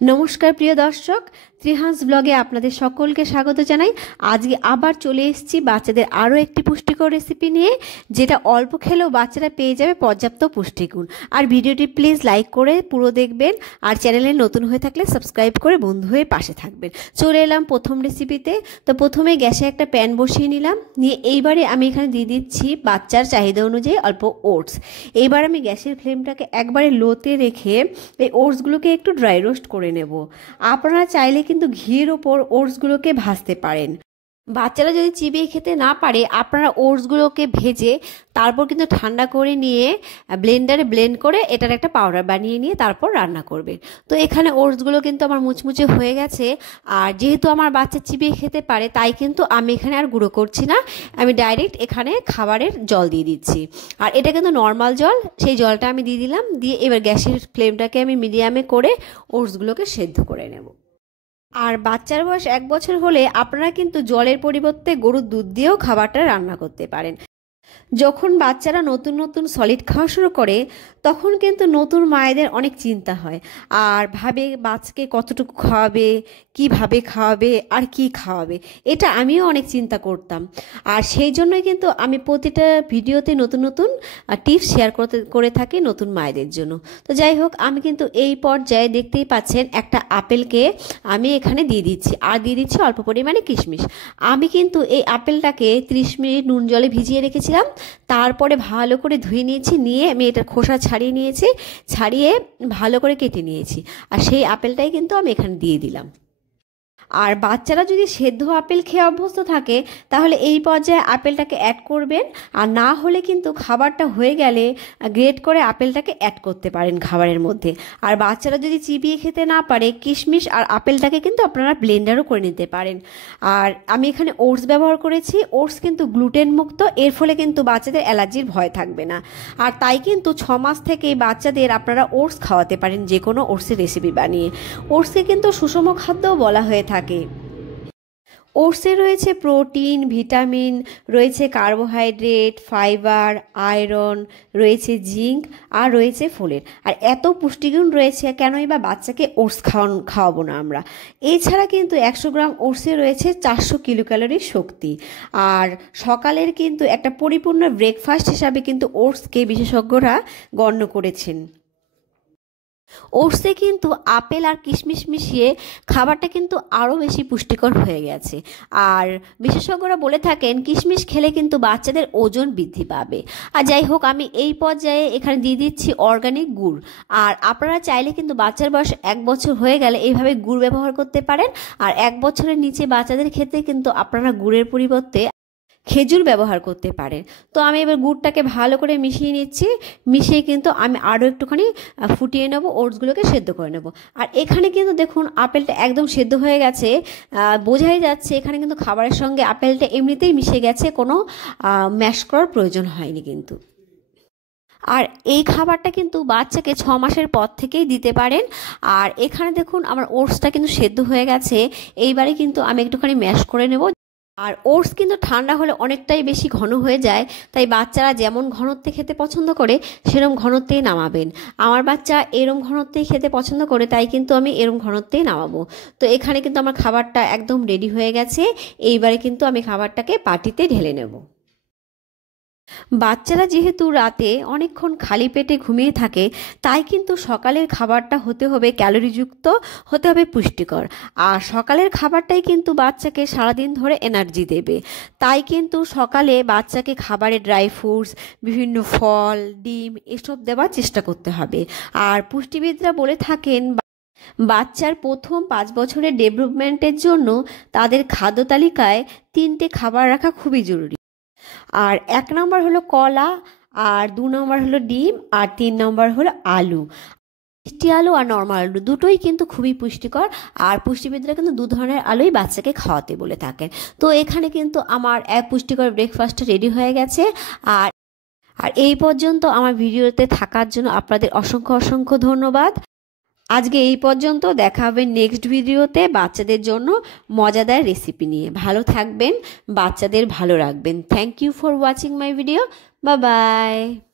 নমস্কার প্রিয় দর্শক, ত্রিহান্স ব্লগে আপনাদের সকলকে স্বাগত জানাই। আজকে আবার চলে এসেছি বাচ্চাদের আরও একটি পুষ্টিকর রেসিপি নিয়ে, যেটা অল্প খেলেও বাচ্চারা পেয়ে যাবে পর্যাপ্ত পুষ্টিগুণ। আর ভিডিওটি প্লিজ লাইক করে পুরো দেখবেন, আর চ্যানেলে নতুন হয়ে থাকলে সাবস্ক্রাইব করে বন্ধু হয়ে পাশে থাকবেন। চলে এলাম প্রথম রেসিপিতে। তো প্রথমে গ্যাসে একটা প্যান বসিয়ে নিলাম, নিয়ে এইবারে আমি এখানে দিয়ে দিচ্ছি বাচ্চার চাহিদা অনুযায়ী অল্প ওটস। এইবার আমি গ্যাসের ফ্লেমটাকে একবারে লোতে রেখে এই ওটসগুলোকে একটু ড্রাই রোস্ট করে নেব। আপনারা চাইলে কিন্তু ঘির ওপর ওটসগুলোকে ভাজতে পারেন। বাচ্চারা যদি চিবিয়ে খেতে না পারে, আপনারা ওটসগুলোকে ভেজে তারপর কিন্তু ঠান্ডা করে নিয়ে ব্লেন্ডারে ব্লেন্ড করে এটার একটা পাউডার বানিয়ে নিয়ে তারপর রান্না করবেন। তো এখানে ওটসগুলো কিন্তু আমার মুচমুচে হয়ে গেছে। আর যেহেতু আমার বাচ্চা চিবিয়ে খেতে পারে, তাই কিন্তু আমি এখানে আর গুঁড়ো করছি না, আমি ডাইরেক্ট এখানে খাবারের জল দিয়ে দিচ্ছি। আর এটা কিন্তু নর্মাল জল, সেই জলটা আমি দিয়ে দিলাম। দিয়ে এবার গ্যাসের ফ্লেমটাকে আমি মিডিয়ামে করে ওটসগুলোকে সেদ্ধ করে নেব। আর বাচ্চার বয়স 1 বছর হলে আপনারা কিন্তু জলের পরিবর্তে গরুর দুধ দিয়েও খাবারটা রান্না করতে পারেন। যখন বাচ্চারা নতুন নতুন সলিড খাওয়া শুরু করে, তখন কিন্তু নতুন মায়েদের অনেক চিন্তা হয়, আর ভাবে বাচ্চাকে কতটুকু খাওয়াবে, কিভাবে খাওয়াবে, আর কি খাওয়াবে। এটা আমিও অনেক চিন্তা করতাম। আর সেই জন্যই কিন্তু আমি প্রতিটা ভিডিওতে নতুন নতুন টিপস শেয়ার করে থাকি নতুন মায়েদের জন্য। তো যাই হোক, আমি কিন্তু এই পর্যায়ে দেখতেই পাচ্ছেন একটা আপেলকে আমি এখানে দিয়ে দিচ্ছি, আর দিয়ে দিচ্ছি অল্প পরিমাণে কিশমিশ। আমি কিন্তু এই আপেলটাকে 30 মিনিট নুন জলে ভিজিয়ে রেখেছিলাম, তারপরে ভালো করে ধুয়ে নিয়েছি, নিয়ে আমি এটার খোসা ছাড়িয়ে নিয়েছি, ছাড়িয়ে ভালো করে কেটে নিয়েছি। আর সেই আপেলটাই কিন্তু আমি এখানে দিয়ে দিলাম। আর বাচ্চারা যদি সেদ্ধ আপেল খেয়ে অভ্যস্ত থাকে, তাহলে এই পর্যায়ে আপেলটাকে অ্যাড করবেন। আর না হলে কিন্তু খাবারটা হয়ে গেলে গ্রেট করে আপেলটাকে অ্যাড করতে পারেন খাবারের মধ্যে। আর বাচ্চারা যদি চিবিয়ে খেতে না পারে, কিশমিশ আর আপেলটাকে কিন্তু আপনারা ব্লেন্ডারও করে নিতে পারেন। আর আমি এখানে ওটস ব্যবহার করেছি। ওটস কিন্তু গ্লুটেন মুক্ত, এর ফলে কিন্তু বাচ্চাদের অ্যালার্জির ভয় থাকবে না। আর তাই কিন্তু 6 মাস থেকেই বাচ্চাদের আপনারা ওটস খাওয়াতে পারেন, যে কোনো ওটসের রেসিপি বানিয়ে। ওটসকে কিন্তু সুষম খাদ্যও বলা হয়ে থাকে। ওটসে রয়েছে প্রোটিন, ভিটামিন, রয়েছে কার্বোহাইড্রেট, ফাইবার, আয়রন, রয়েছে জিঙ্ক, আর রয়েছে ফোলেট। আর এত পুষ্টিগুণ রয়েছে, কেনই বা বাচ্চাকে ওটস খাওয়াবো না আমরা। এছাড়া কিন্তু 100 গ্রাম ওটসে রয়েছে 400 কিলোক্যালোরি শক্তি। আর সকালের কিন্তু একটা পরিপূর্ণ ব্রেকফাস্ট হিসাবে কিন্তু ওটসকে বিশেষজ্ঞরা গণ্য করেছেন। ওটসে কিন্তু আপেল আর কিশমিশ মিশিয়ে খাবারটা কিন্তু আরও বেশি পুষ্টিকর হয়ে গেছে। আর বিশেষজ্ঞরা বলে থাকেন কিশমিশ খেলে কিন্তু বাচ্চাদের ওজন বৃদ্ধি পাবে। আর যাই হোক, আমি এই পর্যায়ে এখানে দিয়ে দিচ্ছি অর্গানিক গুড়। আর আপনারা চাইলে কিন্তু বাচ্চার বয়স 1 বছর হয়ে গেলে এইভাবে গুড় ব্যবহার করতে পারেন। আর 1 বছরের নিচে বাচ্চাদের ক্ষেত্রে কিন্তু আপনারা গুড়ের পরিবর্তে খেজুর ব্যবহার করতে পারেন। তো আমি এবার গুড়টাকে ভালো করে মিশিয়ে নিচ্ছি। মিশিয়ে কিন্তু আমি আরও একটুখানি ফুটিয়ে নেব, ওটসগুলোকে সেদ্ধ করে নেব। আর এখানে কিন্তু দেখুন আপেলটা একদম সেদ্ধ হয়ে গেছে, বোঝাই যাচ্ছে এখানে কিন্তু খাবারের সঙ্গে আপেলটা এমনিতেই মিশে গেছে, কোনো ম্যাশ করার প্রয়োজন হয়নি কিন্তু। আর এই খাবারটা কিন্তু বাচ্চাকে 6 মাসের পর থেকেই দিতে পারেন। আর এখানে দেখুন আমার ওটসটা কিন্তু সেদ্ধ হয়ে গেছে। এইবারে কিন্তু আমি একটুখানি ম্যাশ করে নেব। আর ওটস কিন্তু ঠান্ডা হলে অনেকটাই বেশি ঘন হয়ে যায়, তাই বাচ্চারা যেমন ঘনত্বে খেতে পছন্দ করে সেরকম ঘনত্বেই নামাবেন। আমার বাচ্চা এরম ঘনত্বেই খেতে পছন্দ করে, তাই কিন্তু আমি এরম ঘনত্বেই নামাবো। তো এখানে কিন্তু আমার খাবারটা একদম রেডি হয়ে গেছে। এইবারে কিন্তু আমি খাবারটাকে বাটিতে ঢেলে নেব। বাচ্চারা যেহেতু রাতে অনেকক্ষণ খালি পেটে ঘুমিয়ে থাকে, তাই কিন্তু সকালের খাবারটা হতে হবে ক্যালোরিযুক্ত, হতে হবে পুষ্টিকর। আর সকালের খাবারটাই কিন্তু বাচ্চাকে সারাদিন ধরে এনার্জি দেবে। তাই কিন্তু সকালে বাচ্চাকে খাবারে ড্রাই ফ্রুটস, বিভিন্ন ফল, ডিম এসব দেওয়ার চেষ্টা করতে হবে। আর পুষ্টিবিদরা বলে থাকেন বাচ্চার প্রথম 5 বছরের ডেভেলপমেন্টের জন্য তাদের খাদ্য তালিকায় 3টে খাবার রাখা খুবই জরুরি। আর 1 নম্বর হলো কলা, আর 2 নম্বর হলো ডিম, আর 3 নম্বর হলো আলু। মিষ্টি আলু আর নর্মাল আলু দুটোই কিন্তু খুবই পুষ্টিকর। আর পুষ্টিবিদরা কিন্তু 2 ধরনের আলুই বাচ্চাকে খাওয়াতে বলে থাকেন। তো এখানে কিন্তু আমার এক পুষ্টিকর ব্রেকফাস্ট রেডি হয়ে গেছে। আর আর এই পর্যন্ত আমার ভিডিওতে থাকার জন্য আপনাদের অসংখ্য অসংখ্য ধন্যবাদ। আজকে এই পর্যন্ত, দেখা হবে নেক্সট ভিডিওতে বাচ্চাদের জন্য মজাদার রেসিপি নিয়ে। ভালো থাকবেন, বাচ্চাদের ভালো রাখবেন। Thank you for watching my video. Bye by.